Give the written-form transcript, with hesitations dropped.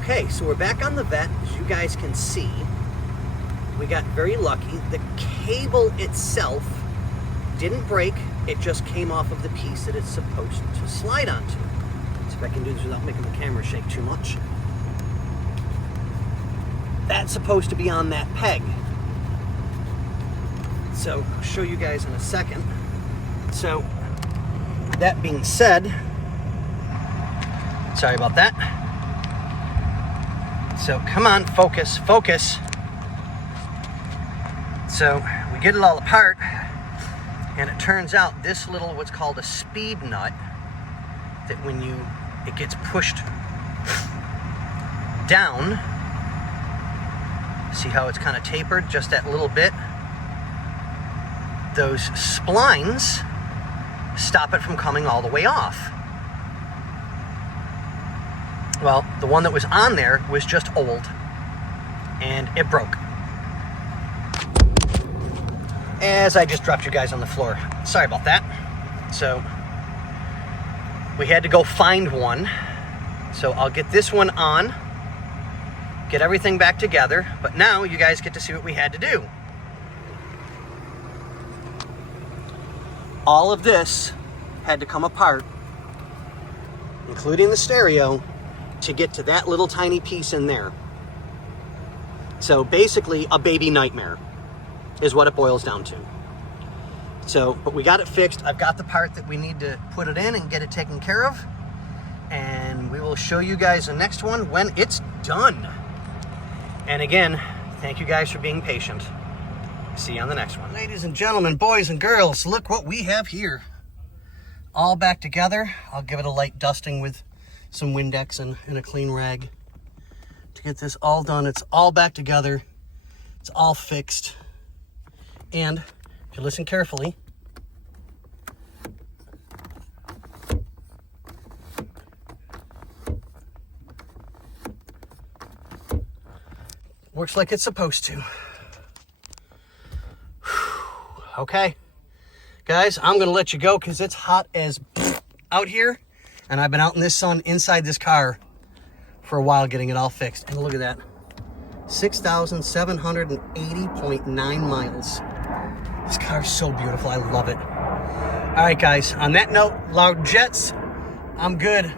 Okay, so we're back on the Vette. As you guys can see, we got very lucky. The cable itself didn't break. It just came off of the piece that it's supposed to slide onto. See if I can do this without making the camera shake too much. That's supposed to be on that peg. So I'll show you guys in a second. So that being said, sorry about that. So come on, focus, focus. So we get it all apart, and it turns out this little, what's called a speed nut, that when it gets pushed down, see how it's kind of tapered just that little bit? Those splines stop it from coming all the way off. Well, the one that was on there was just old, and it broke. As I just dropped you guys on the floor. Sorry about that. So, we had to go find one. So I'll get this one on, get everything back together, but now you guys get to see what we had to do. All of this had to come apart, including the stereo, to get to that little tiny piece in there. So basically a baby nightmare is what it boils down to. So, but we got it fixed. I've got the part that we need to put it in and get it taken care of. And we will show you guys the next one when it's done. And again, thank you guys for being patient. See you on the next one. Ladies and gentlemen, boys and girls, look what we have here. All back together. I'll give it a light dusting with some Windex and a clean rag to get this all done. It's all back together. It's all fixed. And if you listen carefully, works like it's supposed to. Okay, guys, I'm gonna let you go because it's hot as out here, and I've been out in this sun inside this car for a while getting it all fixed. And look at that, 6,780.9 miles. This car's so beautiful. I love it. All right, guys, on that note, loud jets, I'm good.